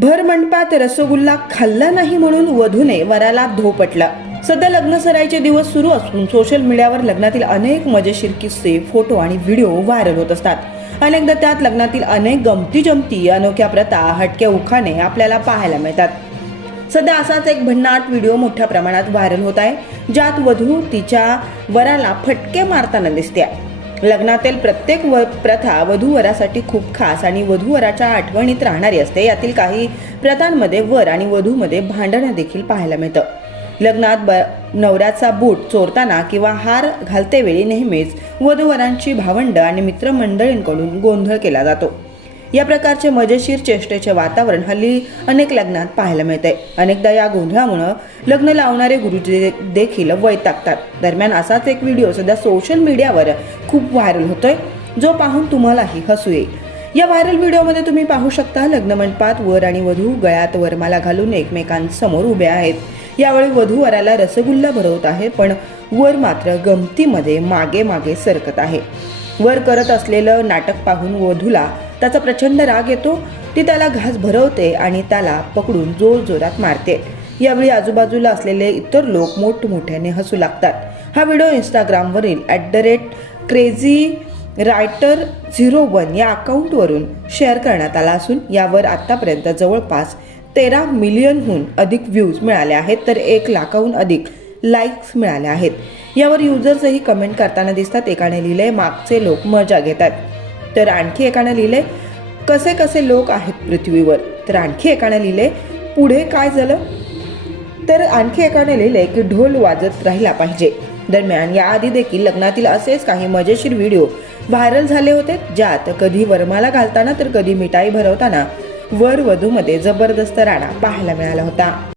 भर मंडपात रसगुल्ला खाल्ला नाही म्हणून वधूने वराला धोपटला. सध्या लग्न सरायचे दिवस सुरू असून सोशल मीडियावर लग्नातील अनेक मजेशीर किस्से फोटो आणि व्हिडिओ व्हायरल होत असतात. अनेकदा त्यात लग्नातील अनेक गमती जमती अनोख्या प्रथा हटक्या उखाणे आपल्याला पाहायला मिळतात. सध्या असाच एक भन्नाट व्हिडिओ मोठ्या प्रमाणात व्हायरल होत आहे ज्यात वधू तिच्या वराला फटके मारताना दिसते लग्नातील प्रत्येक व प्रथा वधूवरासाठी खूप खास आणि वधूवराच्या आठवणीत राहणारी असते. यातील काही प्रथांमध्ये वर आणि वधूमध्ये भांडणं देखील पाहायला मिळतं. लग्नात ब नवऱ्याचा बूट चोरताना किंवा हार घालतेवेळी नेहमीच वधूवरांची भावंड आणि मित्रमंडळींकडून गोंधळ केला जातो. या प्रकारचे मजेशीर चेष्टेचे वातावरण हल्ली अनेक लग्नात पाहायला मिळते अनेकदा या गोंधळामुळं लग्न लावणारे गुरुजी देखील वैतागतात. दरम्यान असाच एक व्हिडिओ सध्या सोशल मीडियावर खूप व्हायरल होतोय जो पाहून तुम्हालाही हसू येईल. या व्हायरल व्हिडिओमध्ये तुम्ही पाहू शकता लग्नमंडपात वर आणि वधू गळ्यात वरमाला घालून एकमेकांसमोर उभे आहेत. यावेळी वधू वराला रसगुल्ला भरवत आहे पण वर मात्र गमतीमध्ये मागे मागे सरकत आहे. वर करत असलेलं नाटक पाहून वधूला त्याचा प्रचंड राग येतो ती त्याला घास भरवते आणि त्याला पकडून जोर जोरात मारते. यावेळी आजूबाजूला असलेले इतर लोक मोठमोठ्याने हसू लागतात. हा video इंस्टाग्रामवरील at the rate crazy writer zero one या अकाउंटवरून शेअर करण्यात आला असून यावर आत्तापर्यंत जवळपास तेरा मिलियनहून अधिक व्ह्यूज मिळाले आहेत तर एक लाखाहून अधिक लाईक्स मिळाले आहेत. यावर युजर्सही कमेंट करताना दिसतात एकाने लिहिले मागचे लोक मजा घेतात. तर आणखी एकानं लिहिले कसे कसे लोक आहेत पृथ्वीवर? तर आणखी एकानं लिहिले पुढे काय झालं? तर आणखी एकाने लिहिले की ढोल वाजत राहिला पाहिजे. दरम्यान याआधी देखील लग्नातील असेच काही मजेशीर व्हिडिओ व्हायरल झाले होते ज्यात कधी वरमाला घालताना तर कधी मिठाई भरवताना वर वधूमध्ये जबरदस्त राणा पाहायला मिळाला होता.